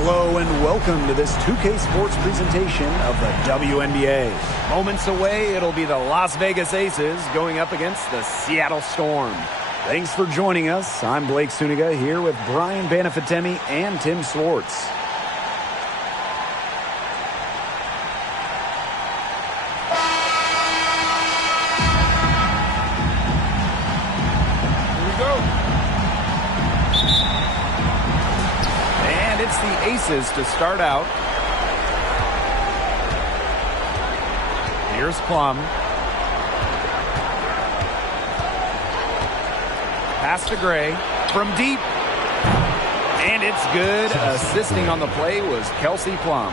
Hello and welcome to this 2K Sports presentation of the WNBA. Moments away, it'll be the Las Vegas Aces going up against the Seattle Storm. Thanks for joining us. I'm Blake Suniga here with Brian Banafitemi and Tim Swartz. It's the Aces to start out. Here's Plum. Pass to Gray from deep. And it's good. Assisting on the play was Kelsey Plum.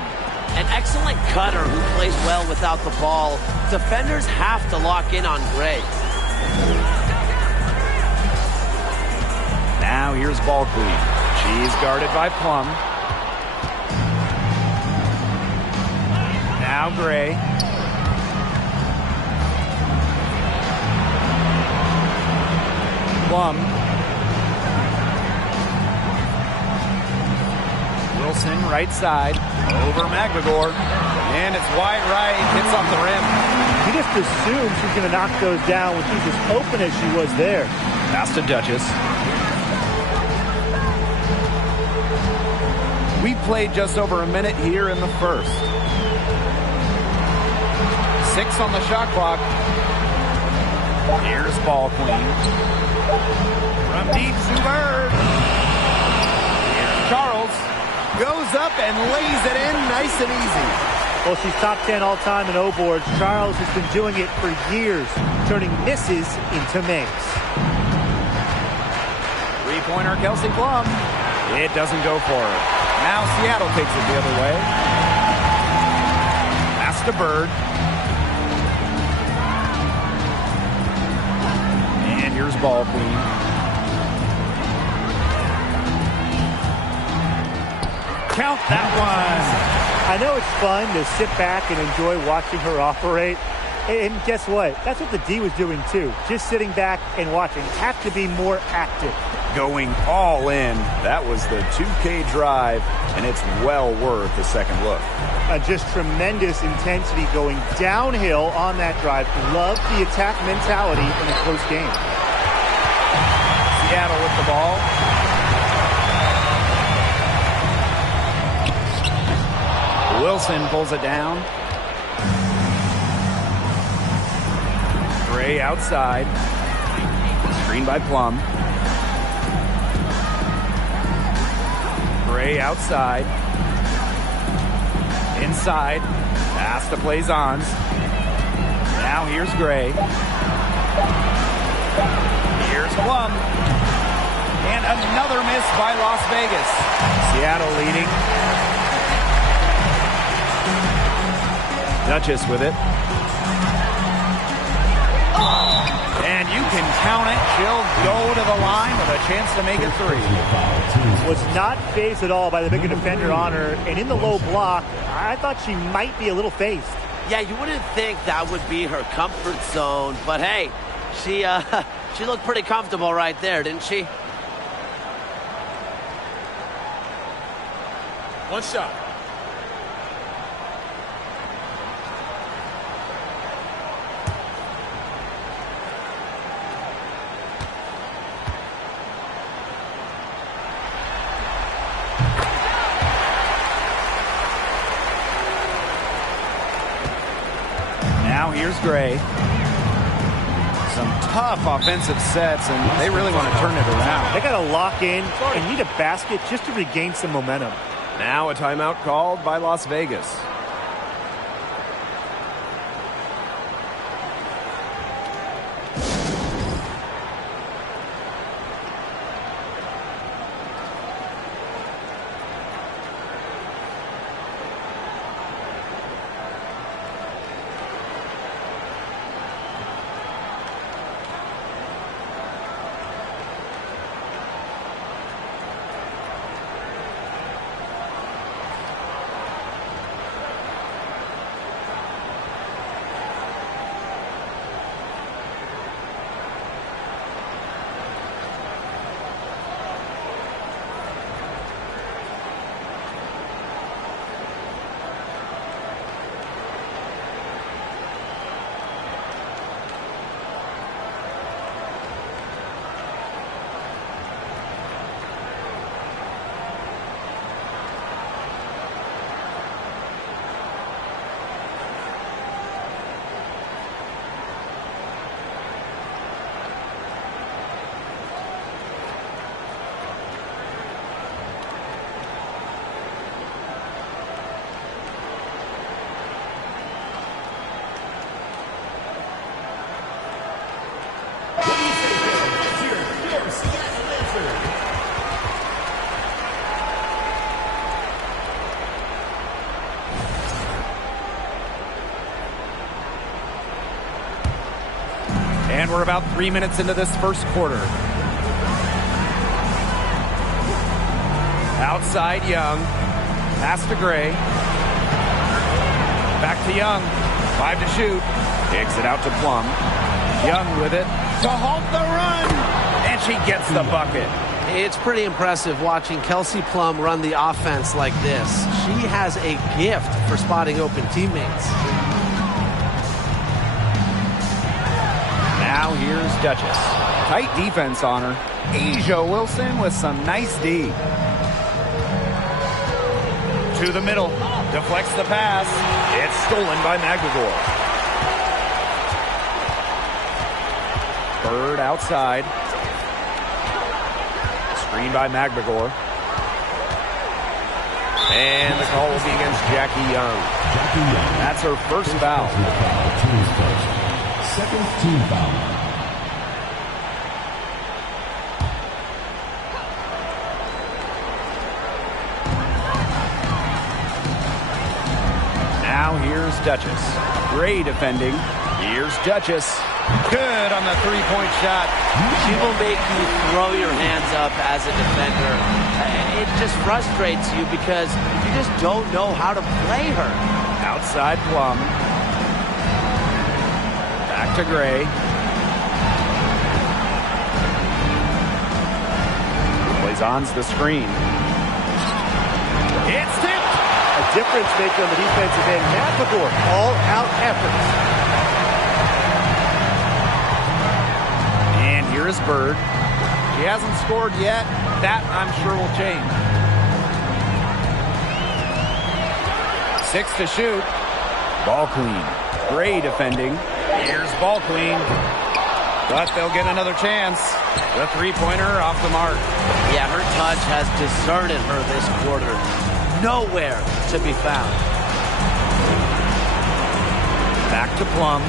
An excellent cutter who plays well without the ball. Defenders have to lock in on Gray. Now here's ball queen. She's guarded by Plum. Now Gray. Plum. Wilson, right side. Over McMagor. And it's wide right. Hits off the rim. You just assumed she's going to knock those down when she's as open as she was there. Pass to Duchess. We played just over a minute here in the first. 6 on the shot clock. Here's ball queen. From deep, Zuber. Here's Charles. Goes up and lays it in nice and easy. Well, she's top 10 all-time in O-boards. Charles has been doing it for years, turning misses into makes. Three-pointer Kelsey Plum. It doesn't go for her. Now Seattle takes it the other way. Pass to Bird. And here's ball queen. Count that one. I know it's fun to sit back and enjoy watching her operate. And guess what? That's what the D was doing too. Just sitting back and watching. Have to be more active. Going all in. That was the 2K drive, and it's well worth the second look. Just tremendous intensity going downhill on that drive. Love the attack mentality in a close game. Seattle with the ball. Wilson pulls it down. Gray outside. Screen by Plum. Gray outside. Inside. Pass to Plaisance. Now here's Gray. Here's Plum. And another miss by Las Vegas. Seattle leading. Duchess with it. And you can count it. She'll go to the line with a chance to make it 3. Was not phased at all by the bigger defender on her. And in the low block, I thought she might be a little phased. Yeah, you wouldn't think that would be her comfort zone. But hey, she looked pretty comfortable right there, didn't she? One shot. Now here's Gray. Some tough offensive sets, and they really want to turn it around. They got to lock in and need a basket just to regain some momentum. Now a timeout called by Las Vegas. we're about 3 minutes into this first quarter. Outside Young. Pass to Gray. Back to Young. 5 to shoot. Kicks it out to Plum. Young with it to halt the run. And she gets the bucket. It's pretty impressive watching Kelsey Plum run the offense like this. She has a gift for spotting open teammates. Now here's Duchess. Tight defense on her. Asia Wilson with some nice D. To the middle. Deflects the pass. It's stolen by McGregor. Bird outside. Screen by McGregor. And the call will be against Jackie Young. That's her first foul. Second team foul. Now here's Duchess. Gray defending. Here's Duchess. Good on the three-point shot. She will make you throw your hands up as a defender. It just frustrates you because you just don't know how to play her. Outside Plum. Back to Gray. Blazon's the screen. It's tipped. A difference maker on the defensive end. McGregor, all-out efforts. And here's Bird. She hasn't scored yet. That, I'm sure, will change. 6 to shoot. Ball clean. Gray defending. Here's ball clean. But they'll get another chance. The three-pointer off the mark. Yeah, her touch has deserted her this quarter. Nowhere to be found. Back to Plum.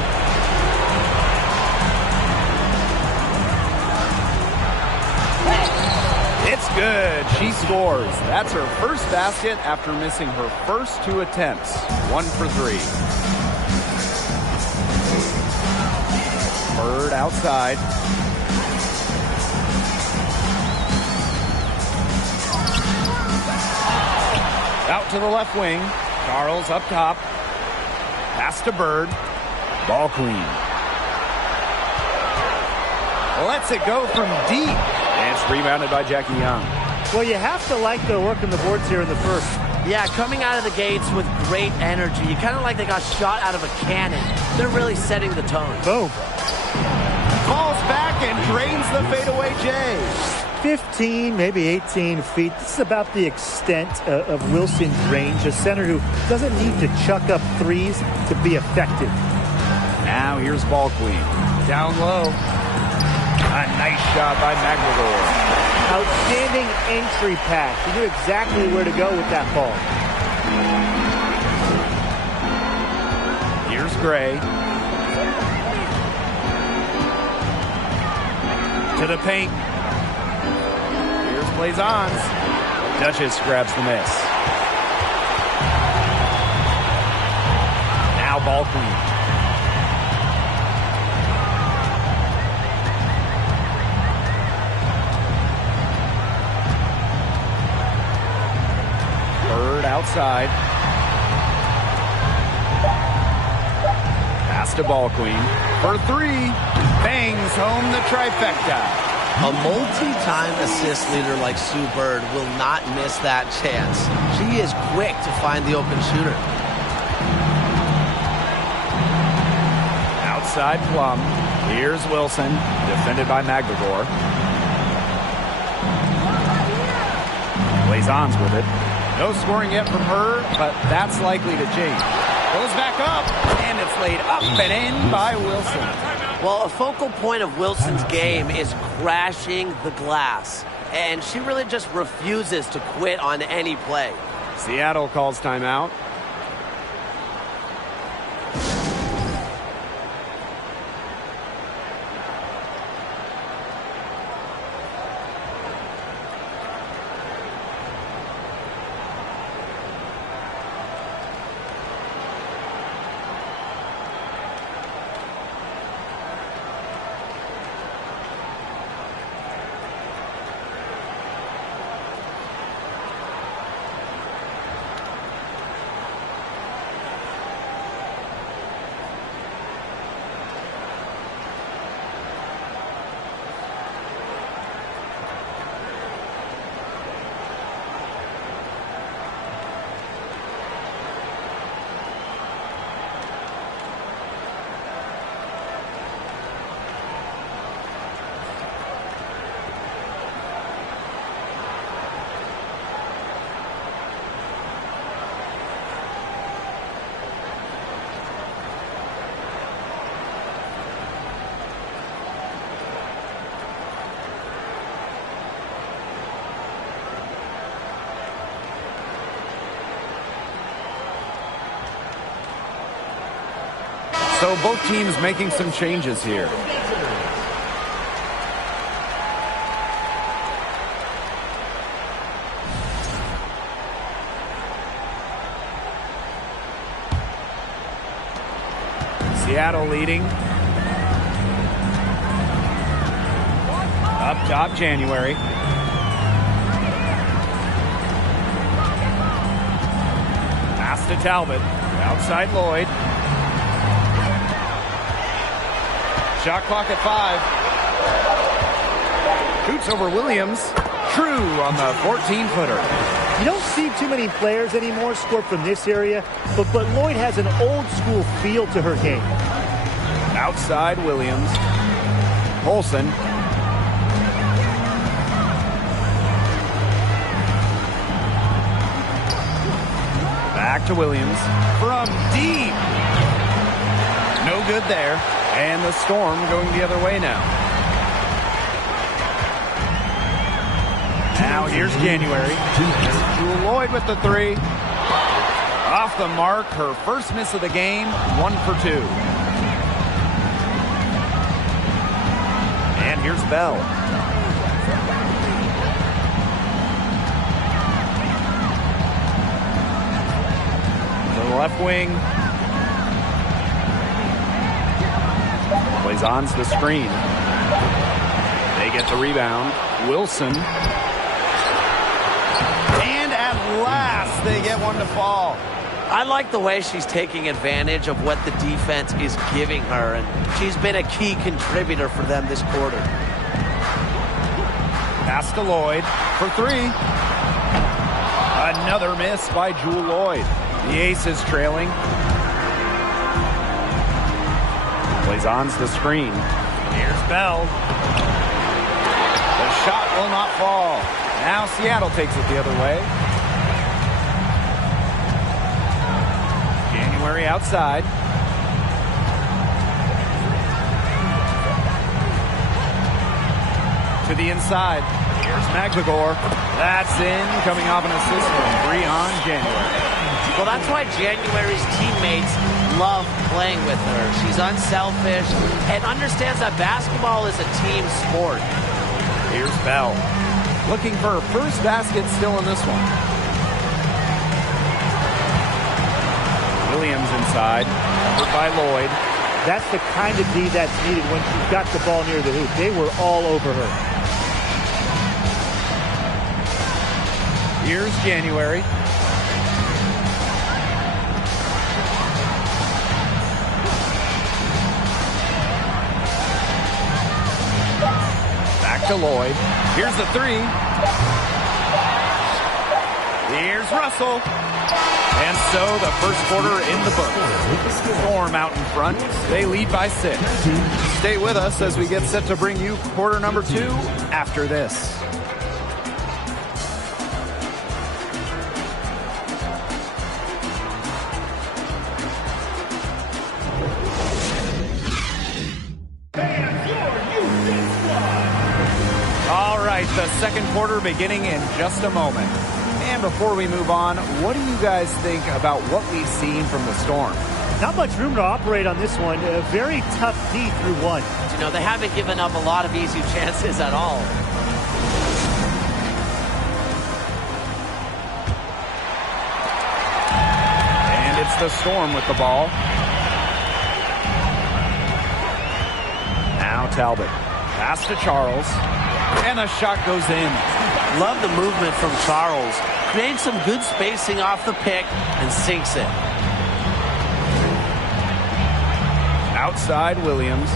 It's good. She scores. That's her first basket after missing her first 2 attempts. 1 for 3. Bird outside. Out to the left wing. Charles up top. Pass to Bird. Ball clean. Lets it go from deep. And it's rebounded by Jackie Young. Well, you have to like their work on the boards here in the first. Yeah, coming out of the gates with great energy. Kind of like they got shot out of a cannon. They're really setting the tone. Boom. Falls back and drains the fadeaway J. 15, maybe 18 feet. This is about the extent of Wilson's range. A center who doesn't need to chuck up threes to be effective. Now here's ball queen. Down low. A nice shot by McGregor. Outstanding entry pass. He knew exactly where to go with that ball. Here's Gray. To the paint. Here's Blazons. Duchess grabs the miss. Now ball queen. Bird outside. Pass to ball queen. For 3. Bangs home the trifecta. A multi-time assist leader like Sue Bird will not miss that chance. She is quick to find the open shooter. Outside Plum. Here's Wilson. Defended by McGregor. Blazons with it. No scoring yet from her, but that's likely to change. Goes back up, and it's laid up and in by Wilson. Well, a focal point of Wilson's game is crashing the glass. And she really just refuses to quit on any play. Seattle calls timeout. So both teams making some changes here. Seattle leading. Up top, January. Pass to Talbot. Outside Lloyd. Shot clock at 5. Shoots over Williams. True on the 14-footer. You don't see too many players anymore score from this area, but Lloyd has an old-school feel to her game. Outside Williams. Olsen. Back to Williams. From deep. No good there. And the Storm going the other way now. Now here's January. Jewel Lloyd with the 3. Off the mark. Her first miss of the game. 1 for 2. And here's Bell. To the left wing. Plays on to the screen. They get the rebound. Wilson. And at last, they get one to fall. I like the way she's taking advantage of what the defense is giving her, and she's been a key contributor for them this quarter. Pass to Lloyd for 3. Another miss by Jewel Lloyd. The Aces trailing. Plays on to the screen. Here's Bell. The shot will not fall. Now Seattle takes it the other way. January outside. To the inside. Here's McGregor. That's in. Coming off an assist from Breon January. Well, that's why January's teammates love playing with her. She's unselfish and understands that basketball is a team sport. Here's Bell. Looking for her first basket still in this one. Williams inside. Covered by Lloyd. That's the kind of D that's needed when she's got the ball near the hoop. They were all over her. Here's January. Back to Lloyd. Here's the 3. Here's Russell. And so the first quarter in the books. Storm out in front. They lead by 6. Stay with us as we get set to bring you quarter number 2 after this. All right, the second quarter beginning in just a moment. And before we move on, what do you guys think about what we've seen from the Storm? Not much room to operate on this one. A very tough D through 1. You know, they haven't given up a lot of easy chances at all. And it's the Storm with the ball. Now Talbot. Pass to Charles. And the shot goes in. Love the movement from Charles. Creates some good spacing off the pick and sinks it. Outside Williams.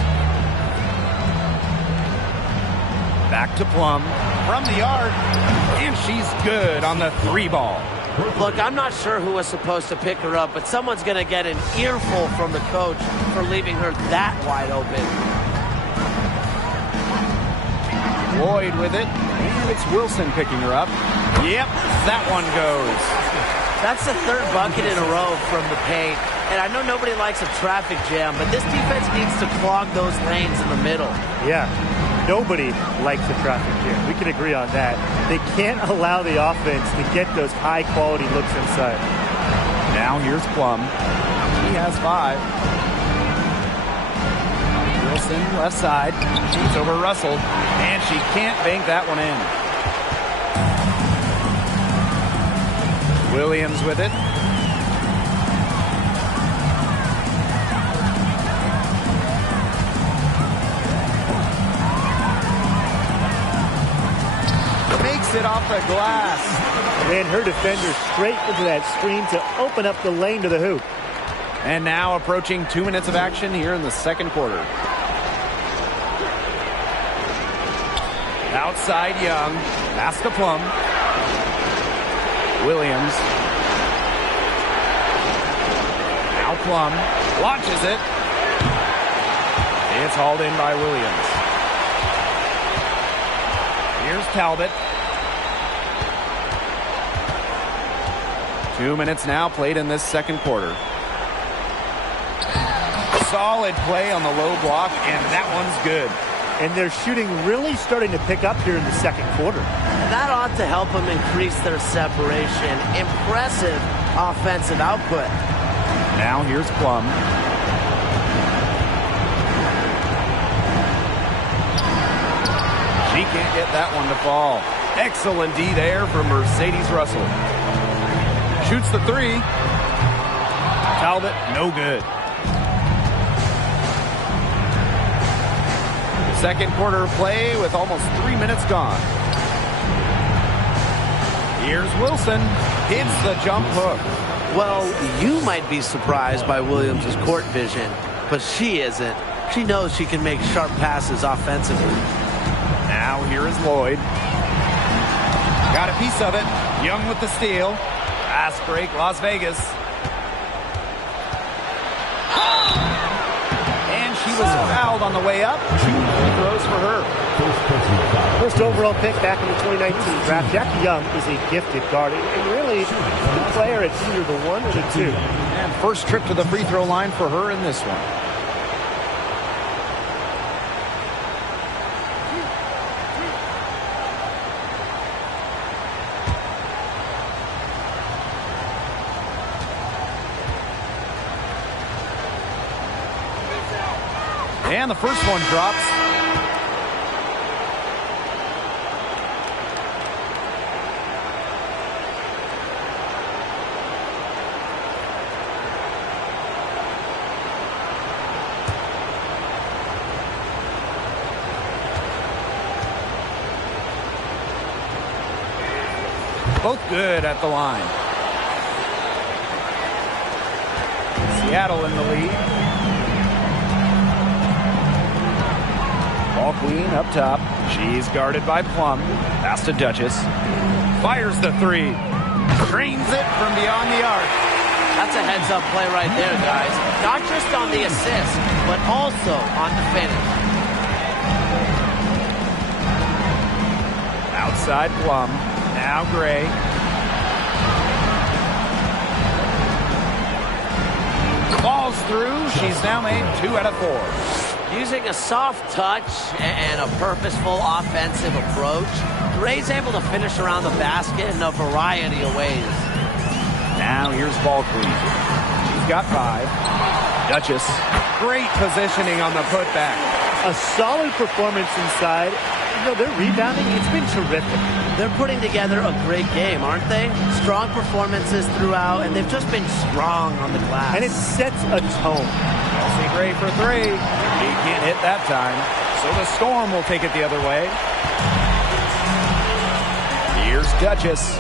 Back to Plum. From the arc. And she's good on the 3 ball. Look, I'm not sure who was supposed to pick her up, but someone's going to get an earful from the coach for leaving her that wide open. Lloyd with it. And it's Wilson picking her up. Yep, that one goes. That's the 3rd bucket in a row from the paint. And I know nobody likes a traffic jam, but this defense needs to clog those lanes in the middle. Yeah, nobody likes a traffic jam. We can agree on that. They can't allow the offense to get those high-quality looks inside. Now here's Plum. He has 5. Wilson, left side. Shoots over Russell, and she can't bank that one in. Williams with it. Makes it off the glass. Ran her defender straight into that screen to open up the lane to the hoop. And now approaching 2 minutes of action here in the second quarter. Outside Young. Pass to Plum. Williams. Now Plum. Launches it. It's hauled in by Williams. Here's Talbot. 2 minutes now played in this second quarter. Solid play on the low block, and that one's good. And their shooting really starting to pick up here in the second quarter. That ought to help them increase their separation. Impressive offensive output. Now here's Plum. She can't get that one to fall. Excellent D there from Mercedes Russell. Shoots the three. Talbot, no good. Second quarter of play with almost 3 minutes gone. Here's Wilson. Hits the jump hook. Well, you might be surprised by Williams' court vision, but she isn't. She knows she can make sharp passes offensively. Now here is Lloyd. Got a piece of it. Young with the steal. Fast break, Las Vegas. And she was fouled on the way up. 2 free throws for her. First overall pick back in the 2019 draft. Jackie Young is a gifted guard and really a player at either the 1 or the 2. And first trip to the free throw line for her in this one. And the first one drops. Both good at the line. Seattle in the lead. Ball queen up top. She's guarded by Plum. Pass to Duchess. Fires the three. Drains it from beyond the arc. That's a heads-up play right there, guys. Not just on the assist, but also on the finish. Outside Plum. Now Gray. Falls through. She's now made 2 out of 4. Using a soft touch and a purposeful offensive approach, Gray's able to finish around the basket in a variety of ways. Now here's ball queen. She's got 5. Duchess. Great positioning on the putback. A solid performance inside. You know, their rebounding, it's been terrific. They're putting together a great game, aren't they? Strong performances throughout, and they've just been strong on the glass. And it sets a tone. Kelsey Gray for 3. He can't hit that time. So the Storm will take it the other way. Here's Duchess.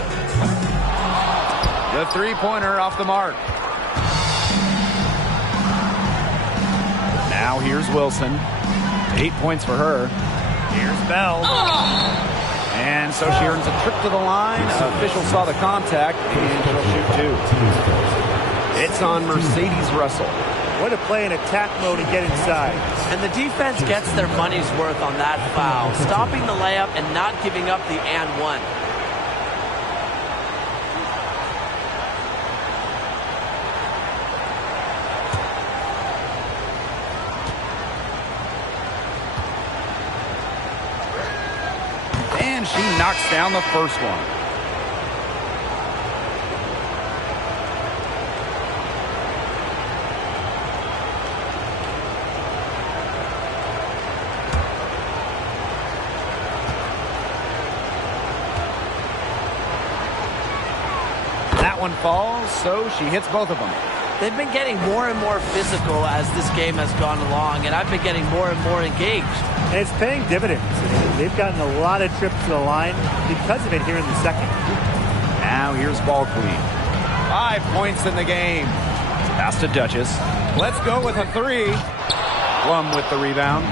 The three-pointer off the mark. Now here's Wilson. 8 points for her. Here's Bell. And so she earns a trip to the line. Official saw the contact, and she'll shoot 2. It's on Mercedes Russell. Way to play in attack mode and get inside. And the defense gets their money's worth on that foul, stopping the layup and not giving up the and one. And she knocks down the first one. one falls, so she hits both of them. They've been getting more and more physical as this game has gone along, and I've been getting more and more engaged. And it's paying dividends. They've gotten a lot of trips to the line because of it here in the second. Now here's ball queen. 5 points in the game. Pass to Duchess. Let's go with a 3. Plum with the rebound.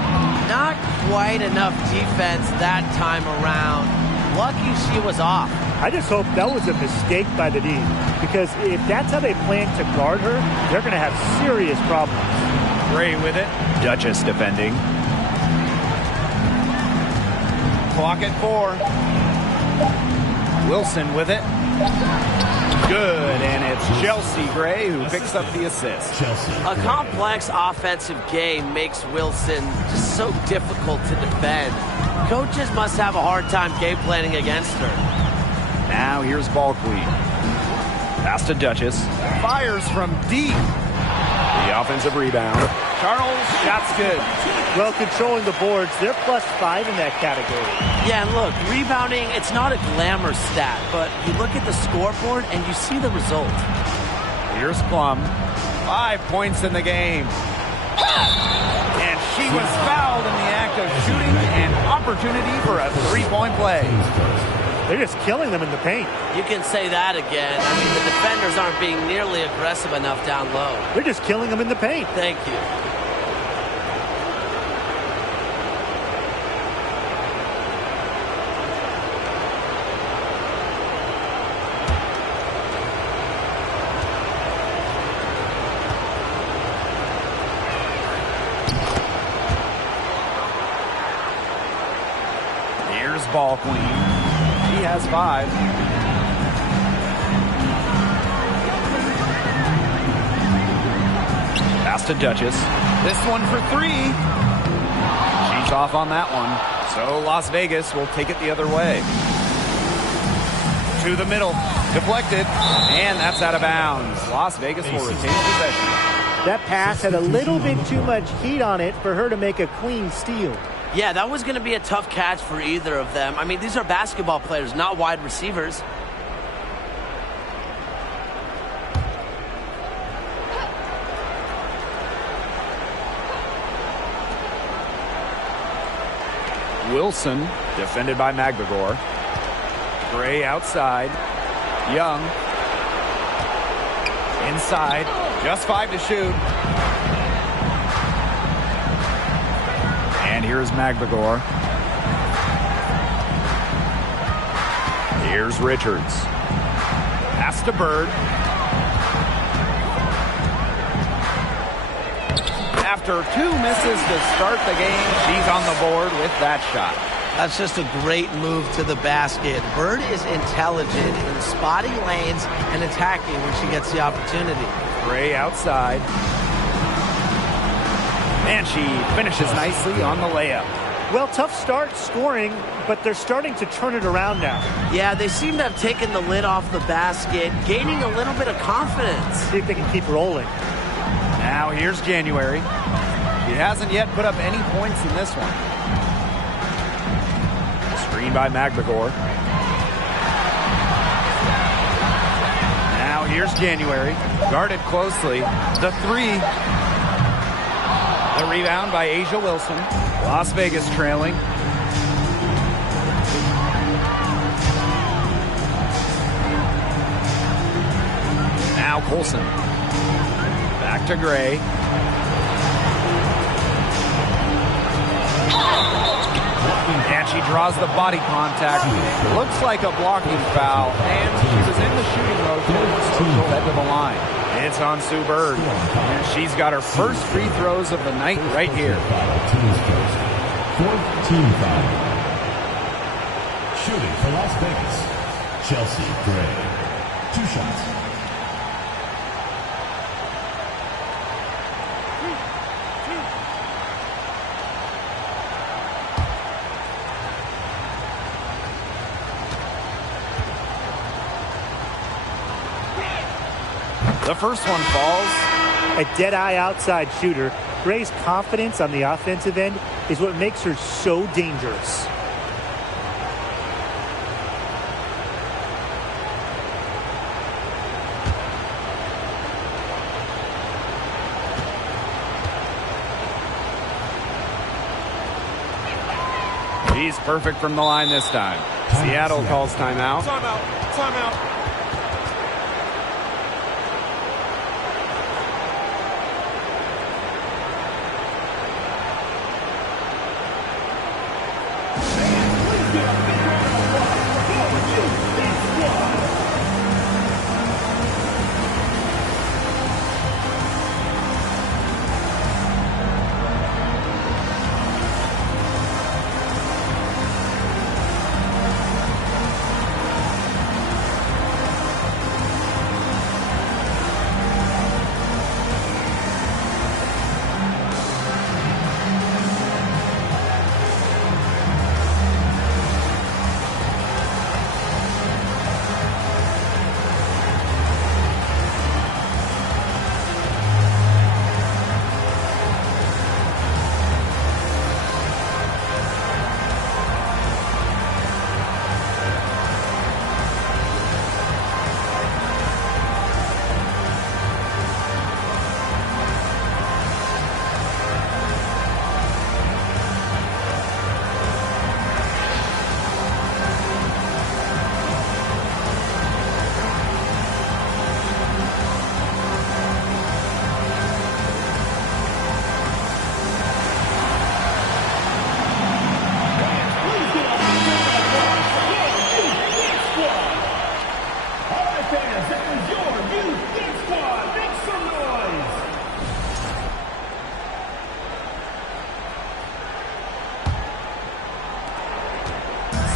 Not quite enough defense that time around. Lucky she was off. I just hope that was a mistake by the D, because if that's how they plan to guard her, they're going to have serious problems. Gray with it. Duchess defending. Clock at 4. Wilson with it. Good, and it's Chelsea Gray who picks up the assist. A complex offensive game makes Wilson just so difficult to defend. Coaches must have a hard time game planning against her. Now here's ball queen. Pass to Duchess. Fires from deep. The offensive rebound. Charles, shot's good. Well, controlling the boards, they're +5 in that category. Yeah, and look, rebounding, it's not a glamour stat, but you look at the scoreboard and you see the result. Here's Plum. 5 points in the game. And she was fouled in the act of shooting, an opportunity for a 3-point play. They're just killing them in the paint. You can say that again. I mean, the defenders aren't being nearly aggressive enough down low. They're just killing them in the paint. Thank you. Here's ball queen. He has 5. Pass to Duchess. This one for 3. She's off on that one. So Las Vegas will take it the other way. To the middle. Deflected. And that's out of bounds. Las Vegas will retain possession. That pass had a little bit too much heat on it for her to make a clean steal. Yeah, that was going to be a tough catch for either of them. I mean, these are basketball players, not wide receivers. Wilson, defended by Magdagor. Gray outside. Young. Inside. Just 5 to shoot. And here's Magdagor. Here's Richards. Pass to Bird. After 2 misses to start the game, she's on the board with that shot. That's just a great move to the basket. Bird is intelligent in spotting lanes and attacking when she gets the opportunity. Gray outside. And she finishes nicely on the layup. Well, tough start scoring, but they're starting to turn it around now. Yeah, they seem to have taken the lid off the basket, gaining a little bit of confidence. See if they can keep rolling. Now here's January. She hasn't yet put up any points in this one. Screen by Magdagor. Now here's January. Guarded closely. The 3. The rebound by Asia Wilson. Las Vegas trailing. Now Colson. Back to Gray. And she draws the body contact. Looks like a blocking foul. And she was in the shooting motion, so she'll head to the line. It's on Sue Bird. And she's got her first free throws of the night right here. 14 foul. Shooting for Las Vegas, Chelsea Gray. 2 shots. The first one falls. A dead-eye outside shooter. Gray's confidence on the offensive end is what makes her so dangerous. He's perfect from the line this time. Seattle calls timeout. Timeout.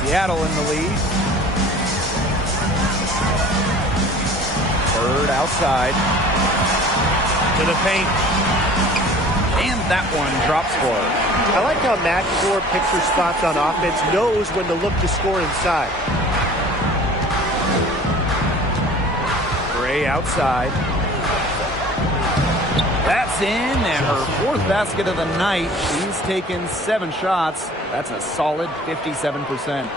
Seattle in the lead. Bird outside. To the paint. And that one drops for her. I like how McLemore picks her spots on offense, knows when to look to score inside. Gray outside. That's in, and her fourth basket of the night. She's taken 7 shots. That's a solid 57%.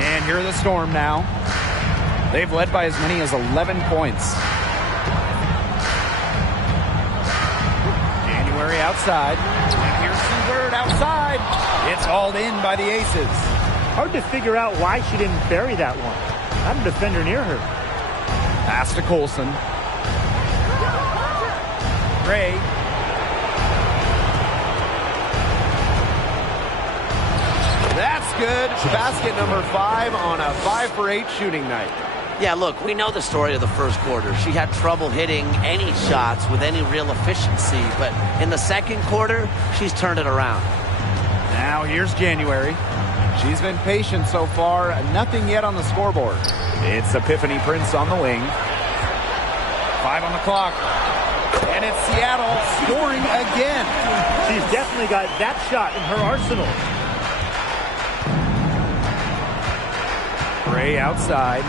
And here are the Storm now. They've led by as many as 11 points. January outside. And here's some Bird outside. It's hauled in by the Aces. Hard to figure out why she didn't bury that one. Not a defender near her. Pass to Colson. Gray. That's good. Basket number 5 on a 5 for 8 shooting night. Yeah, look, we know the story of the first quarter. She had trouble hitting any shots with any real efficiency, but in the second quarter, she's turned it around. Now here's January. She's been patient so far. Nothing yet on the scoreboard. It's Epiphany Prince on the wing. 5 on the clock. And it's Seattle scoring again. She's definitely got that shot in her arsenal. Gray outside.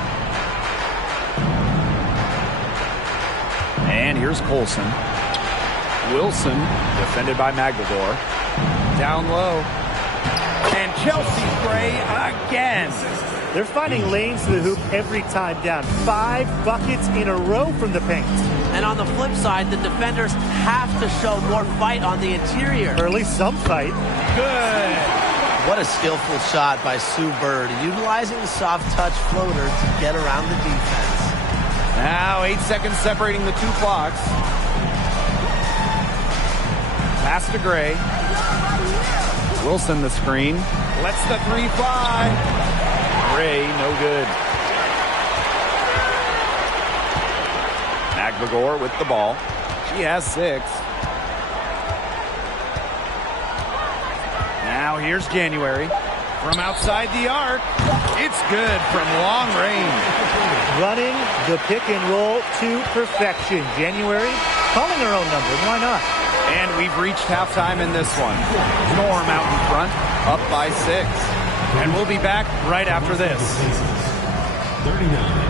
And here's Colson. Wilson, defended by McLemore. Down low. And Chelsea Gray again. They're finding lanes to the hoop every time down. 5 buckets in a row from the paint. And on the flip side, the defenders have to show more fight on the interior. Or at least some fight. Good. What a skillful shot by Sue Bird, utilizing the soft touch floater to get around the defense. Now 8 seconds separating the 2 clocks. Pass to Gray. Wilson the screen. Lets the 3 fly. Gray, no good. McLemore with the ball. She has 6. Now here's January. From outside the arc. It's good from long range. Running the pick and roll to perfection. January calling her own number. Why not? And we've reached halftime in this one. Storm out in front, up by 6. And we'll be back right after this. 39.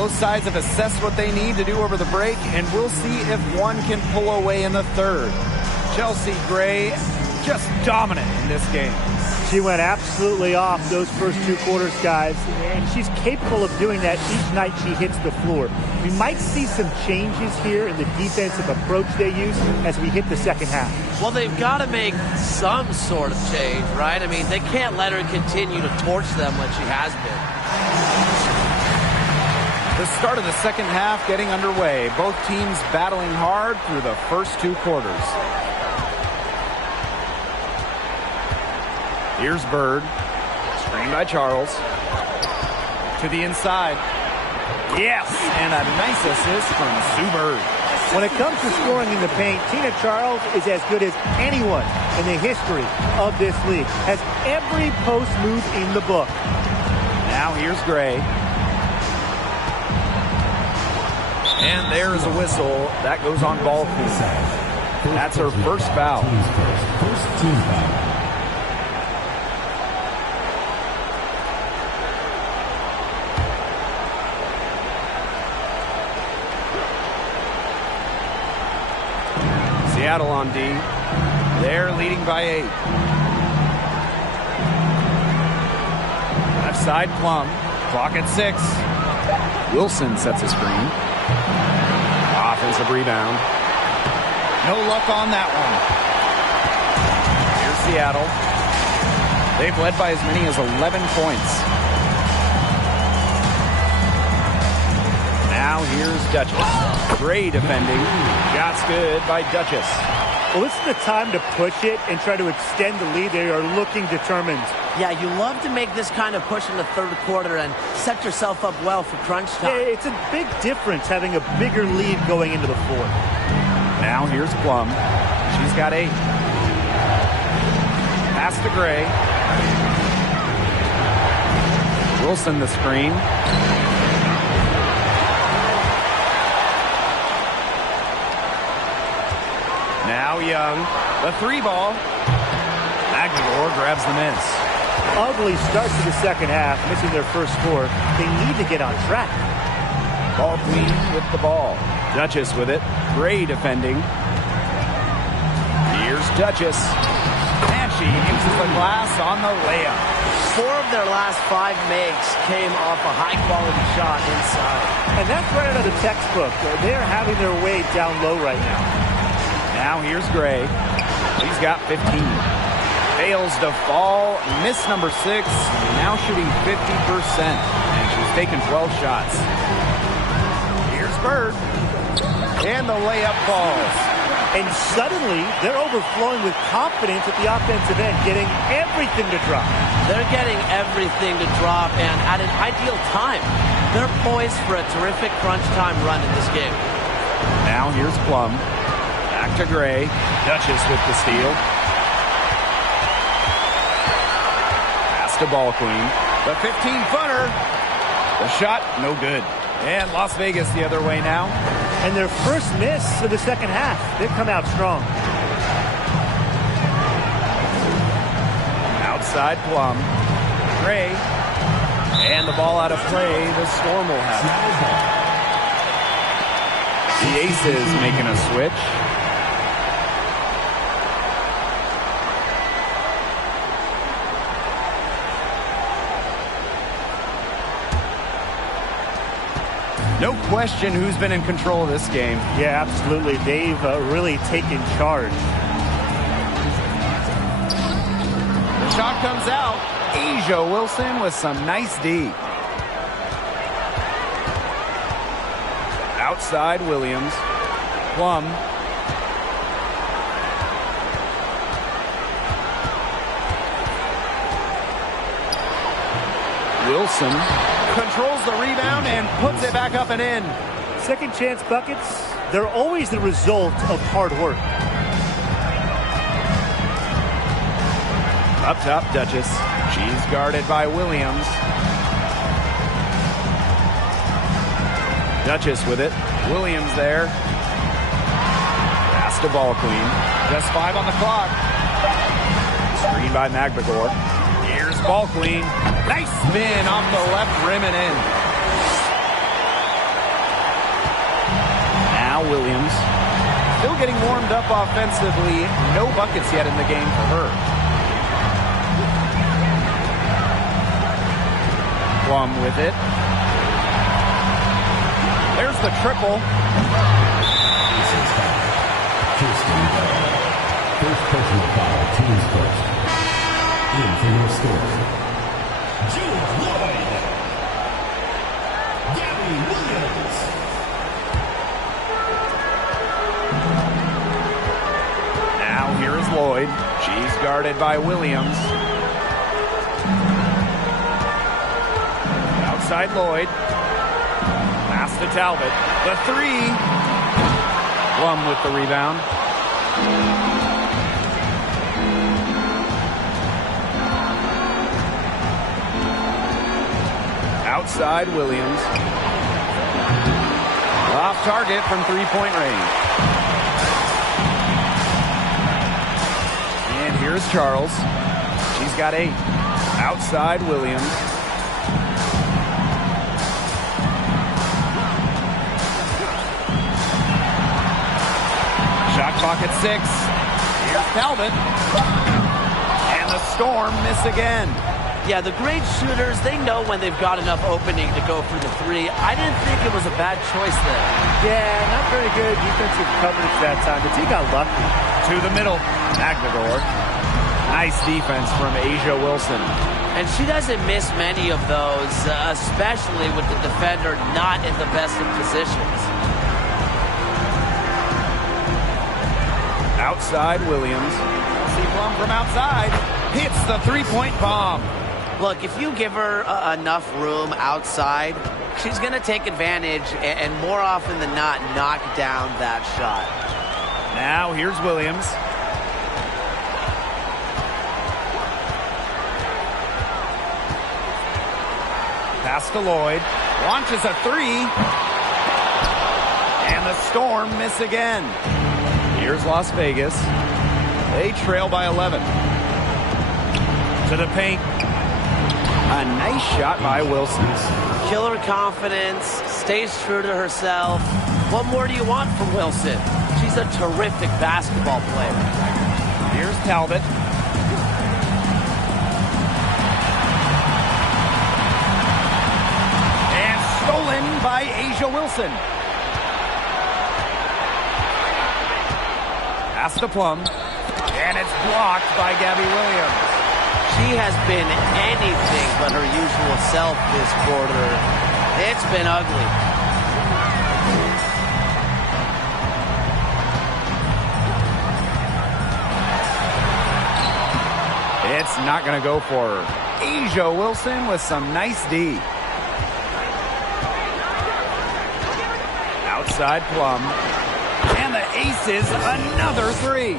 both sides have assessed what they need to do over the break, and we'll see if one can pull away in the third. Chelsea Gray just dominant in this game. She went absolutely off those first 2 quarters, guys, and she's capable of doing that each night she hits the floor. We might see some changes here in the defensive approach they use as we hit the second half. Well, they've got to make some sort of change, right? I mean, they can't let her continue to torch them like she has been. The start of the second half getting underway. Both teams battling hard through the first 2 quarters. Here's Bird. Screen by Charles. To the inside. Yes! And a nice assist from Sue Bird. When it comes to scoring in the paint, Tina Charles is as good as anyone in the history of this league. Has every post move in the book. Now here's Gray. And there's a whistle. That goes on ball. That's her first foul. First team foul. Seattle on D. They're leading by 8. Left side, Plum. Clock at 6. Wilson sets a screen. Offensive rebound. No luck on that one. Here's Seattle. They've led by as many as 11 points. Now here's Duchess. Gray defending. Shots good by Duchess. Well, this is the time to push it and try to extend the lead. They are looking determined. Yeah, you love to make this kind of push in the third quarter and set yourself up well for crunch time. Yeah, it's a big difference having a bigger lead going into the fourth. Now here's Plum. She's got 8. Pass to Gray. Wilson the screen. Now Young, the 3 ball. McNamara grabs the miss. Ugly start to the second half, missing their first score. They need to get on track. Ball queen with the ball. Duchess with it. Gray defending. Here's Duchess. And she uses the glass on the layup. 4 of their last 5 makes came off a high-quality shot inside. And that's right out of the textbook. They're having their way down low right now. Now here's Gray. He's got 15. Fails to fall. Miss number 6. Now shooting 50%. And she's taken 12 shots. Here's Bird. And the layup falls. And suddenly, they're overflowing with confidence at the offensive end, getting everything to drop. They're getting everything to drop, and at an ideal time. They're poised for a terrific crunch time run in this game. Now here's Plum. Back to Gray. Duchess with the steal. Pass to Ball Queen. The 15-footer. The shot, no good. And Las Vegas the other way now. And their first miss of the second half. They've come out strong. Outside Plum. Gray. And the ball out of play. The Storm will have it. The Aces making a switch. No question who's been in control of this game. Yeah, absolutely. They've really taken charge. The shot comes out. Asia Wilson with some nice D. Outside Williams. Plum. Wilson controls the rebound and puts it back up and in. Second chance buckets, they're always the result of hard work. Up top, Duchess. She's guarded by Williams. Duchess with it. Williams there. Pass to Ball Queen. Just 5 on the clock. Screen by McNamara. Here's Ball Queen. Nice spin off the left rim and in. Now Williams. Still getting warmed up offensively. No buckets yet in the game for her. Plum with it. There's the triple. First personal foul, team's first. In for your score, Jude Lloyd. Gabby Williams. Now here is Lloyd. She's guarded by Williams. Outside Lloyd. Pass to Talbot. The three. Plum with the rebound. Outside Williams. Off target from three-point range. And here's Charles. She's got 8. Outside Williams. Shot clock at 6. Here's Talbot. And the Storm miss again. Yeah, the great shooters, they know when they've got enough opening to go for the three. I didn't think it was a bad choice there. Yeah, not very good defensive coverage that time. The team got lucky. To the middle. Aguilar. Nice defense from Asia Wilson. And she doesn't miss many of those, especially with the defender not in the best of positions. Outside Williams. See Plum from outside. Hits the three-point bomb. Look, if you give her enough room outside, she's going to take advantage and more often than not knock down that shot. Now here's Williams. Pass to Lloyd. Launches a three. And the Storm miss again. Here's Las Vegas. They trail by 11. To the paint. A nice shot by Wilson. Killer confidence, stays true to herself. What more do you want from Wilson? She's a terrific basketball player. Here's Talbot. And stolen by Asia Wilson. Pass to Plum. And it's blocked by Gabby Williams. She has been anything but her usual self this quarter. It's been ugly. It's not going to go for her. Asia Wilson with some nice D. Outside Plum. And the aces, another three.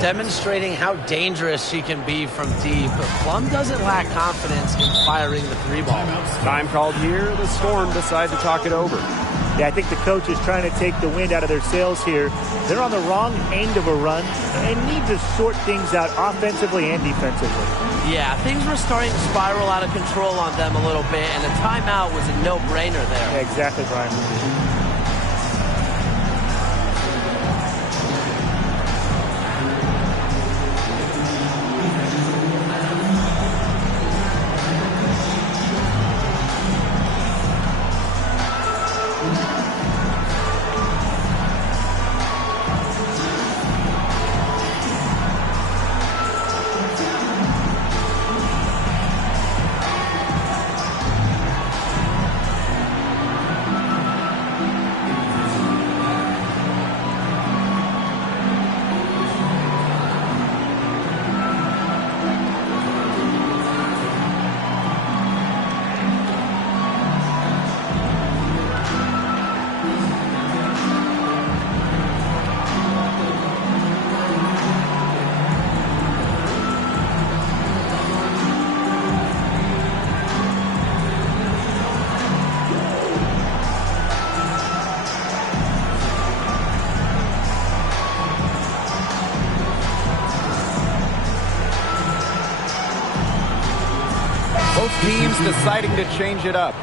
Demonstrating how dangerous she can be from deep. But Plum doesn't lack confidence in firing the three ball. Time called here. The Storm decide to talk it over. Yeah, I think the coach is trying to take the wind out of their sails here. They're on the wrong end of a run and need to sort things out offensively and defensively. Yeah, things were starting to spiral out of control on them a little bit, and a timeout was a no-brainer there. Yeah, exactly, Brian. Both teams deciding to change it up.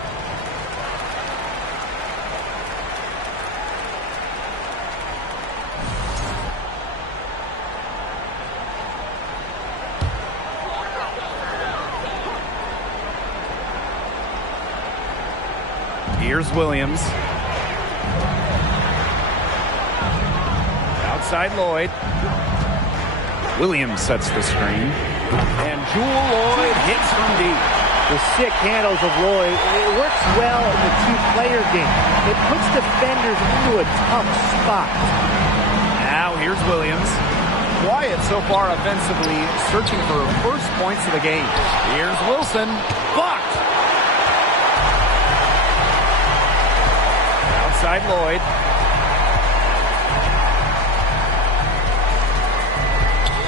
Here's Williams. Outside Lloyd. Williams sets the screen. And Jewel Lloyd hits from deep. The sick handles of Lloyd, it works well in the two-player game. It puts defenders into a tough spot. Now here's Williams. Quiet so far offensively, searching for first points of the game. Here's Wilson. Blocked. Outside Lloyd.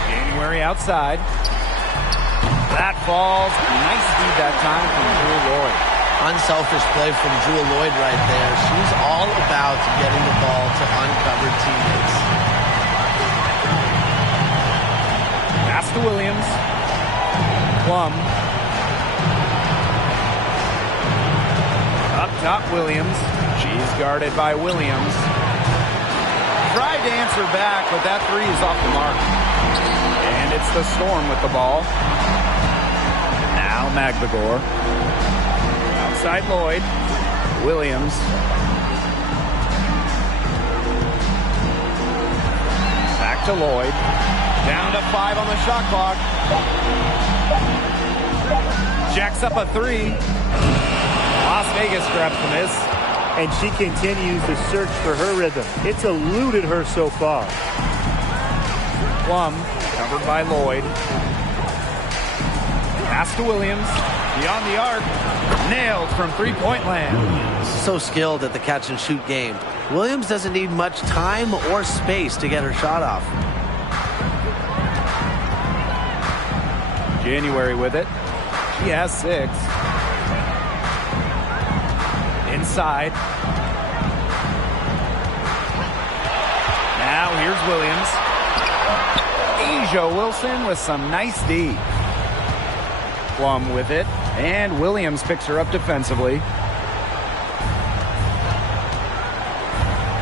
January outside. That falls. Nice feed that time from Jewel Lloyd. Unselfish play from Jewel Lloyd right there. She's all about getting the ball to uncovered teammates. Pass to Williams. Plum. Up top, Williams. She's guarded by Williams. Tried to answer back, but that three is off the mark. And it's the Storm with the ball. Now Magdegor. Outside Lloyd. Williams. Back to Lloyd. Down to 5 on the shot clock. Jacks up a three. Las Vegas grabs the miss. And she continues to search for her rhythm. It's eluded her so far. Plum, covered by Lloyd. Pass to Williams. Beyond the arc. Nailed from three-point land. So skilled at the catch-and-shoot game. Williams doesn't need much time or space to get her shot off. January with it. She has 6. Inside. Now here's Williams. Asia Wilson with some nice D. Plum with it. And Williams picks her up defensively.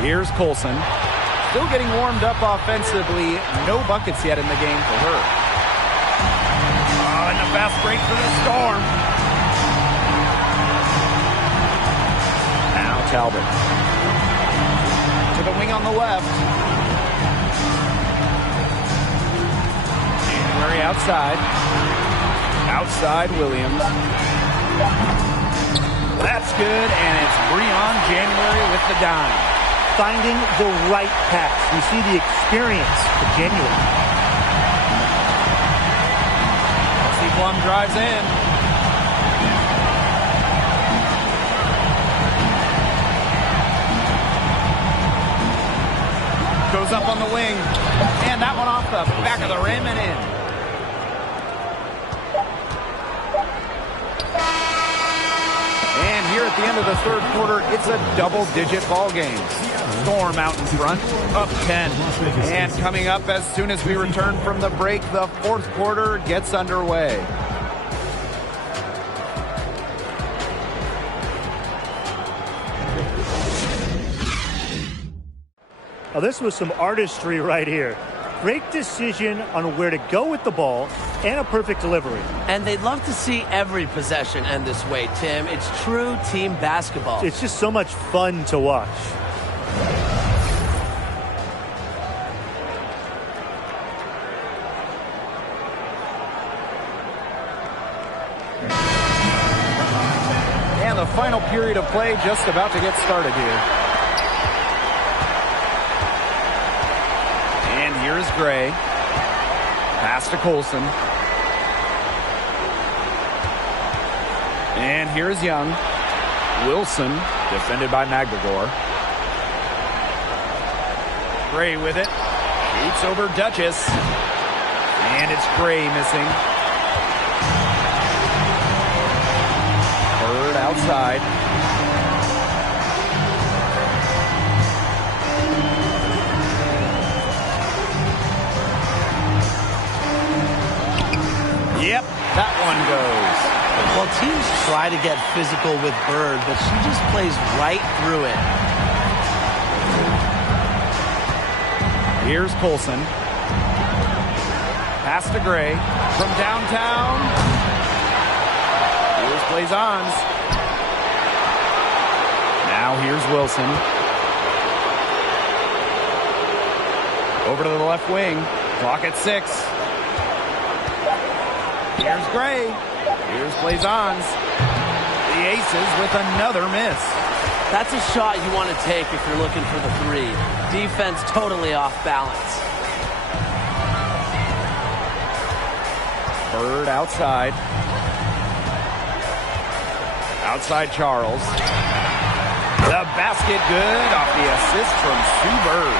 Here's Colson. Still getting warmed up offensively. No buckets yet in the game for her. Oh, and the fast break for the Storm. Now Talbot. To the wing on the left. January outside. Outside Williams. That's good, and it's Breon January with the dime. Finding the right pass. You see the experience of January. See Plum drives in. Goes up on the wing. And that one off the back of the rim and in. And here at the end of the third quarter, it's a double-digit ball game. Storm out in front, up 10. And coming up as soon as we return from the break, the fourth quarter gets underway. Now, this was some artistry right here. Great decision on where to go with the ball and a perfect delivery. And they'd love to see every possession end this way, Tim. It's true team basketball. It's just so much fun to watch. And the final period of play just about to get started here. And here's Gray. Pass to Colson. And here's Young. Wilson, defended by Magdegor. Gray with it. Shoots over Duchess. And it's Gray missing. Bird outside. Yep, that one goes. Well, teams try to get physical with Bird, but she just plays right through it. Here's Colson. Pass to Gray from downtown. Here's plays ons. here's Wilson. Over to the left wing. Clock at 6. Here's Gray. Here's Blazons. The Aces with another miss. That's a shot you want to take if you're looking for the 3. Defense totally off balance. Bird outside. Outside Charles. The basket good off the assist from Sue Bird.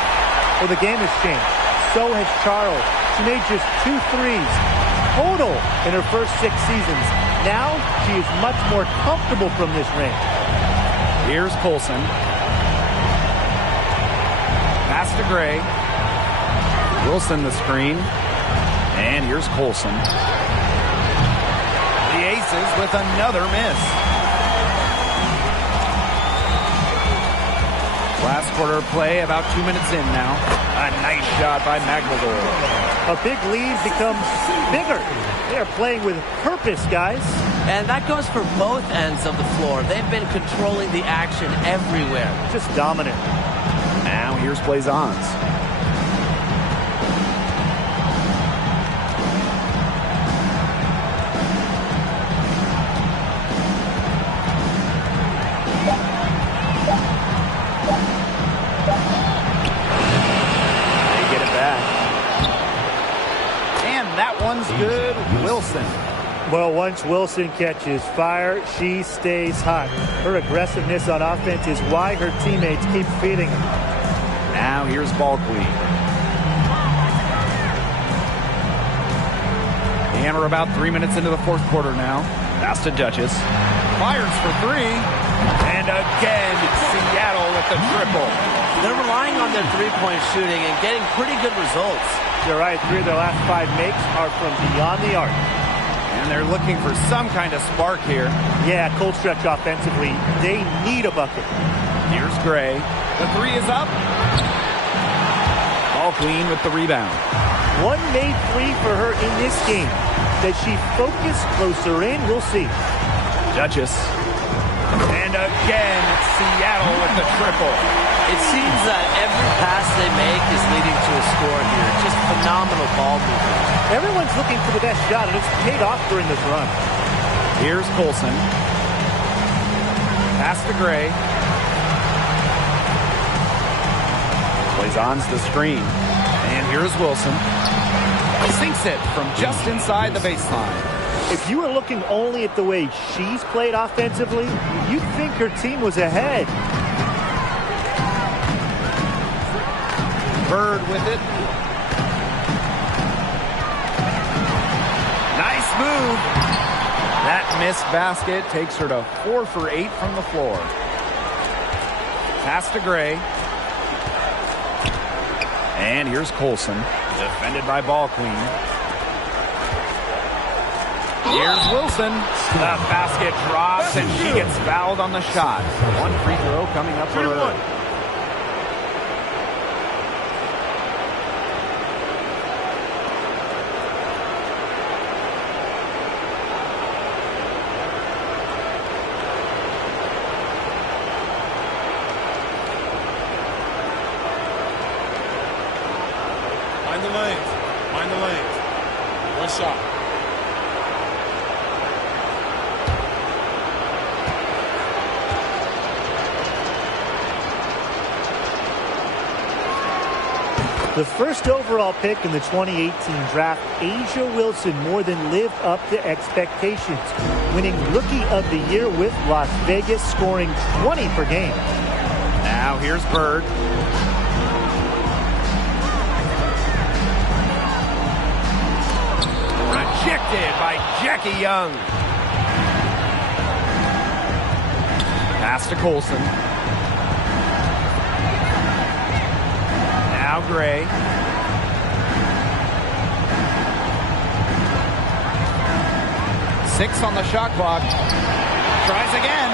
Well, the game has changed. So has Charles. She made just 2 threes total in her first 6 seasons. Now she is much more comfortable from this range. Here's Colson. Pass to Gray. Wilson the screen. And here's Colson. The Aces with another miss. Last quarter of play, about 2 minutes in now. A nice shot by Maglador. A big lead becomes bigger. They are playing with purpose, guys. And that goes for both ends of the floor. They've been controlling the action everywhere. Just dominant. Now here's Blazons. They get it back. And that one's good. Wilson. Well, once Wilson catches fire, she stays hot. Her aggressiveness on offense is why her teammates keep feeding her. Now here's Balkley. And we're about 3 minutes into the fourth quarter now. Pass to Duchess. Fires for 3. And again, Seattle with the triple. They're relying on their three-point shooting and getting pretty good results. You're right. 3 of their last 5 makes are from beyond the arc. And they're looking for some kind of spark here. Yeah, cold stretch offensively. They need a bucket. Here's Gray. The 3 is up. All clean with the rebound. One made 3 for her in this game. Does she focus closer in? We'll see. Duchess. And again, Seattle with the triple. It seems that every pass they make is leading to a score here. Just phenomenal ball movement. Everyone's looking for the best shot, and it's paid off during this run. Here's Colson. Pass to Gray. Blazons the screen. And here's Wilson. Sinks it from just inside the baseline. If you were looking only at the way she's played offensively, you'd think her team was ahead. Bird with it. Nice move. That missed basket takes her to 4 for 8 from the floor. Pass to Gray. And here's Colson. Defended by Balkley. Here's Wilson. The basket drops and she gets fouled on the shot. 1 free throw coming up for her. Mind the lanes. Mind the lanes. One shot. The first overall pick in the 2018 draft, Asia Wilson more than lived up to expectations, winning Rookie of the Year with Las Vegas, scoring 20 per game. Now here's Bird. Rejected by Jackie Young. Pass to Colson. Now Gray. Six on the shot clock. Tries again.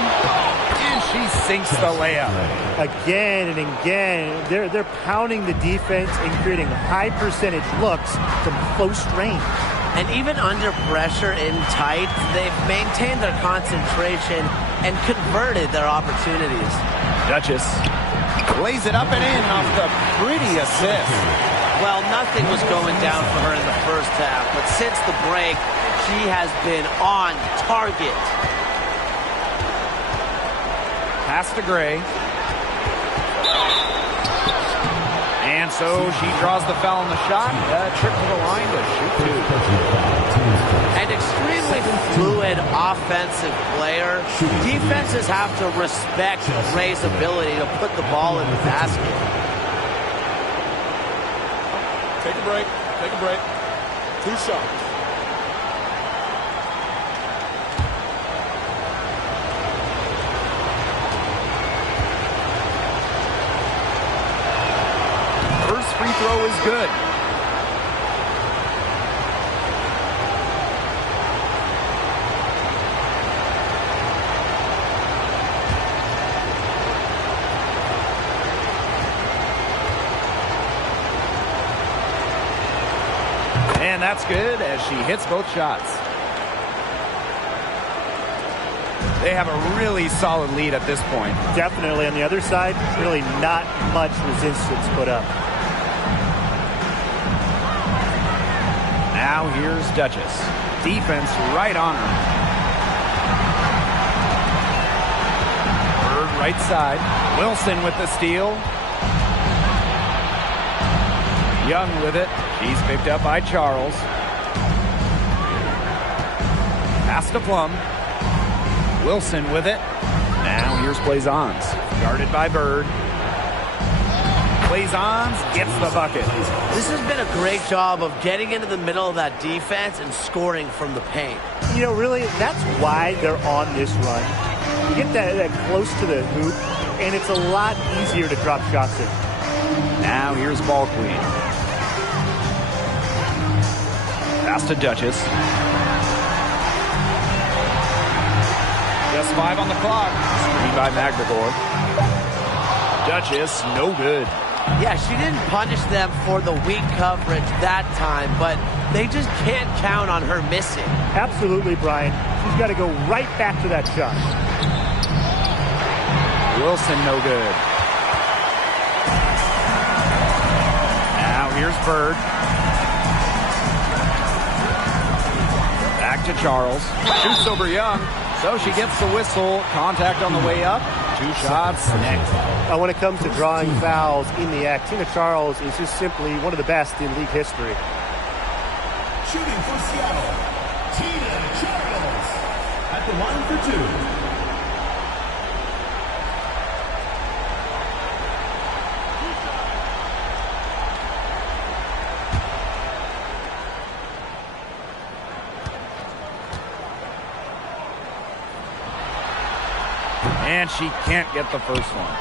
And she sinks the layup. Again and again, they're pounding the defense and creating high percentage looks from close range. And even under pressure in tight, they've maintained their concentration and converted their opportunities. Duchess lays it up and in off the pretty assist. Well, nothing was going down for her in the first half, but since the break, she has been on target. Pass to Gray. And so she draws the foul on the shot. Trip to the line to shoot two. An extremely fluid offensive player. Defenses have to respect Gray's ability to put the ball in the basket. Take a break. Take a break. 2 shots. First free throw is good. And that's good as she hits both shots. They have a really solid lead at this point. Definitely on the other side, really not much resistance put up. Now here's Duchess. Defense right on her. Bird right side. Wilson with the steal. Young with it. She's picked up by Charles. Pass to Plum. Wilson with it. Now here's Blazons. Guarded by Bird. Blazons gets the bucket. This has been a great job of getting into the middle of that defense and scoring from the paint. You know, really, that's why they're on this run. You get that close to the hoop, and it's a lot easier to drop shots in. Now here's Ball Queen. Pass to Duchess. Just 5 on the clock. Screen by McGregor. Duchess, no good. Yeah, she didn't punish them for the weak coverage that time, but they just can't count on her missing. Absolutely, Brian. She's got to go right back to that shot. Wilson, no good. Now here's Bird. Back to Charles. Shoots over Young. So she gets the whistle. Contact on the way up. 2 shots next. When it comes to drawing fouls in the act, Tina Charles is just simply one of the best in league history. Shooting for Seattle, Tina Charles at the line for 2. And she can't get the first one.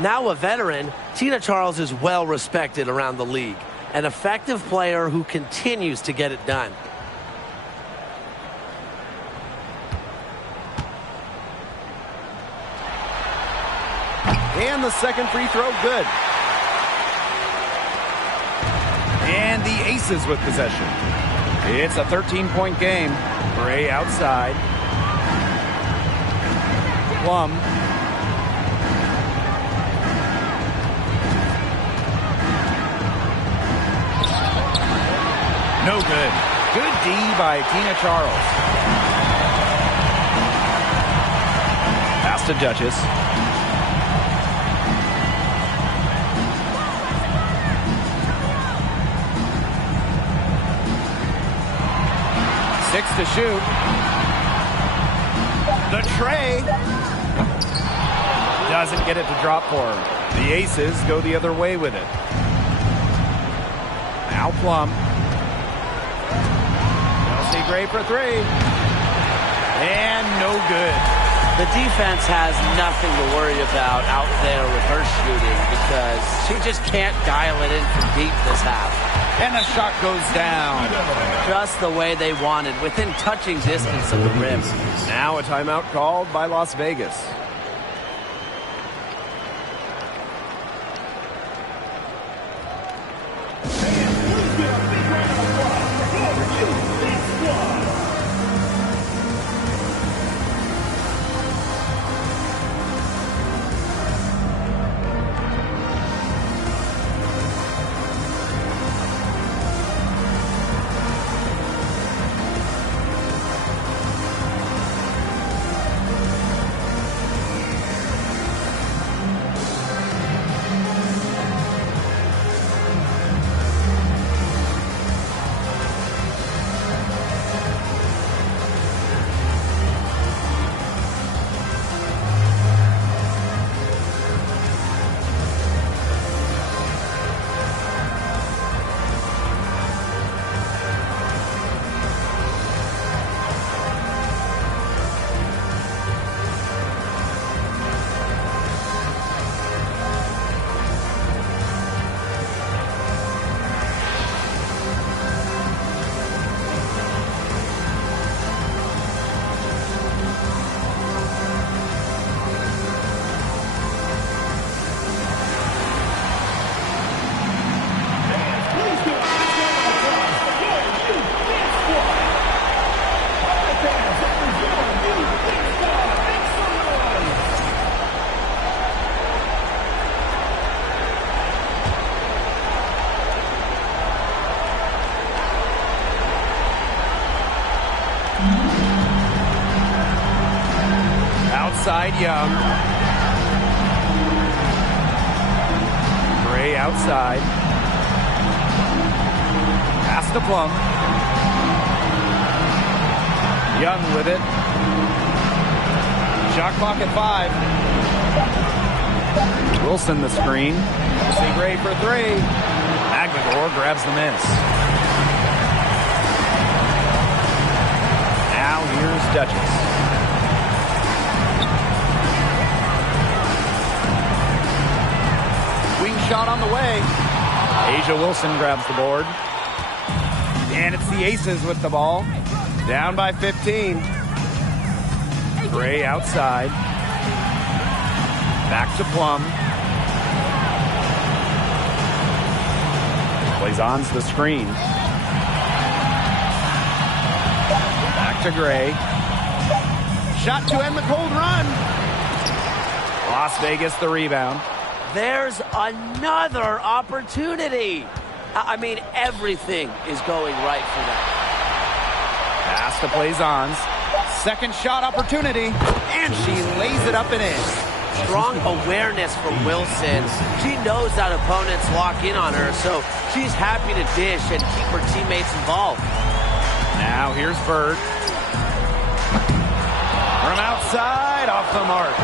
Now a veteran, Tina Charles is well respected around the league. An effective player who continues to get it done. And the second free throw, good. And the Aces with possession. It's a 13-point game. Gray outside. Plum. No good. Good D by Tina Charles. Pass to Duchess. Six to shoot. The tray. Doesn't get it to drop for her. The Aces go the other way with it. Now Plum. Chelsea Gray for 3. And no good. The defense has nothing to worry about out there with her shooting because she just can't dial it in from deep this half. And the shot goes down. Just the way they wanted, within touching distance of the rim. Now a timeout called by Las Vegas. Young. Gray outside. Pass to Plum. Young with it. Shot clock at 5. Wilson the screen. See Gray for 3. Magdagor grabs the miss. Now here's Duchess. Wing shot on the way. Asia Wilson grabs the board. And it's the Aces with the ball. Down by 15. Gray outside. Back to Plum. Blazon's the screen. Back to Gray. Shot to end the cold run. Las Vegas the rebound. There's another opportunity. I mean, everything is going right for them. Pass to Blazon's. Second shot opportunity. And she lays it up and in. Strong awareness from Wilson. She knows that opponents lock in on her, so she's happy to dish and keep her teammates involved. Now here's Bird. From outside, off the mark.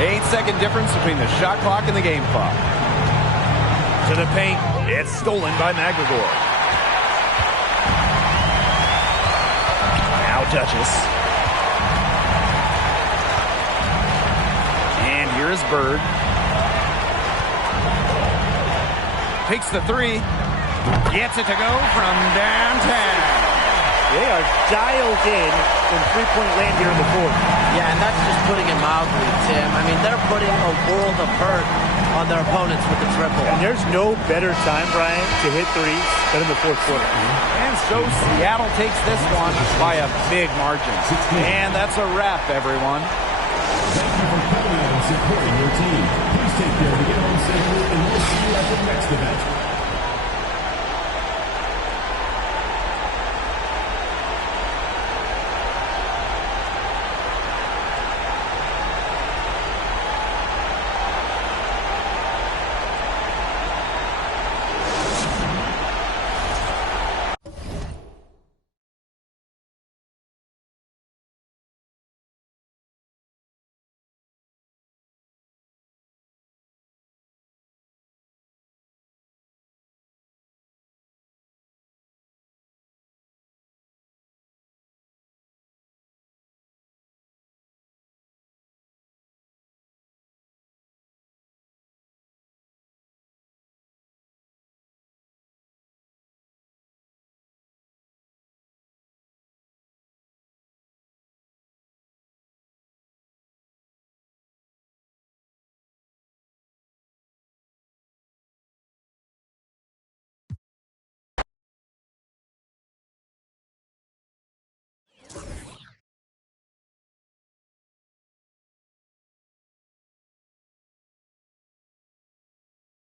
8-second difference between the shot clock and the game clock. To the paint. It's stolen by Magdagor. Now Duchess. And here's Bird. Takes the 3. Gets it to go from downtown. They are dialed in from three-point land here in the fourth. Yeah, and that's just putting it mildly, Tim. I mean, they're putting a world of hurt on their opponents with the triple. And there's no better time, Brian, to hit threes than in the fourth quarter. And so Seattle takes this one by a big margin. And that's a wrap, everyone. Thank you for coming out and supporting your team. Please take care to get home safely and we'll see